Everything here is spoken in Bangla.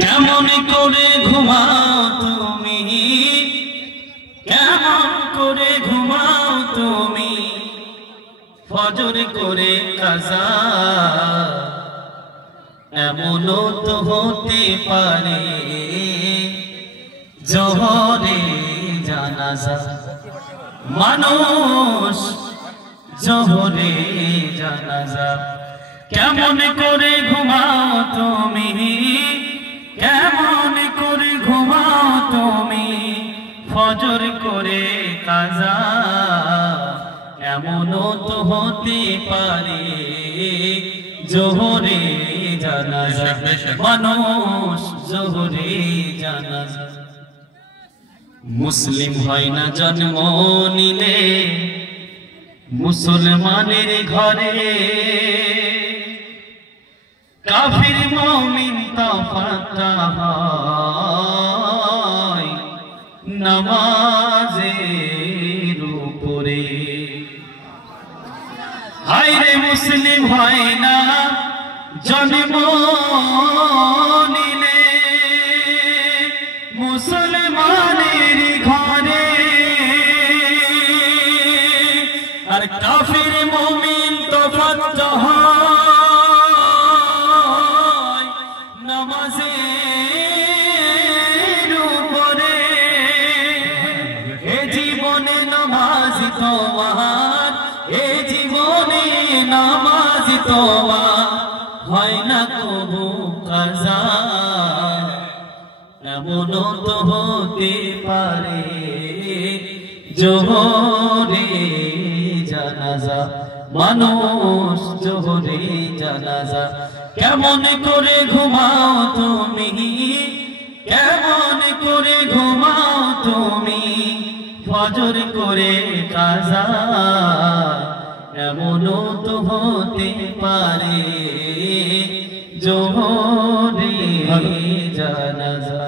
কেমন করে ঘুমাও তুমি, কেমন করে ঘুমাও তুমি, ফজর করে কাজা এমনও তো হতে পারে জোহরে জানাজা। মানুষ জোহরে জানাজা কেমন করে ঘুমাও তুমি, কেমন করে ঘুমাও তুমি, ফজর করে কাজা এমনও তো হতে পারে জোহরে জানাজা। মানুষ জোহরে জানাজা। মুসলিম হয় না জন্ম নিলে মুসলমানের ঘরে, কাফির মুমিন তফাৎ হয় নামাজের উপরে। হায়রে মুসলিম হয় না জন্ম নিলে মুসলমানের ঘরে, আর কাফির মুমিন তফাৎ হয় নামাজের উপরে। এ জীবনে নামাজি তোমার, এ জীবনে নামাজি তোমার হয় না কবু কাজা এমনও তো হতে পারে জোহরে জানাজা। মানুষ জোহরে জানাজা কেমন করে ঘুমাও তুমি, কেমন করে ঘুমাও তুমি, ফজর করে কাজা এমনও তো হতে পারে জোহরে জানাজা।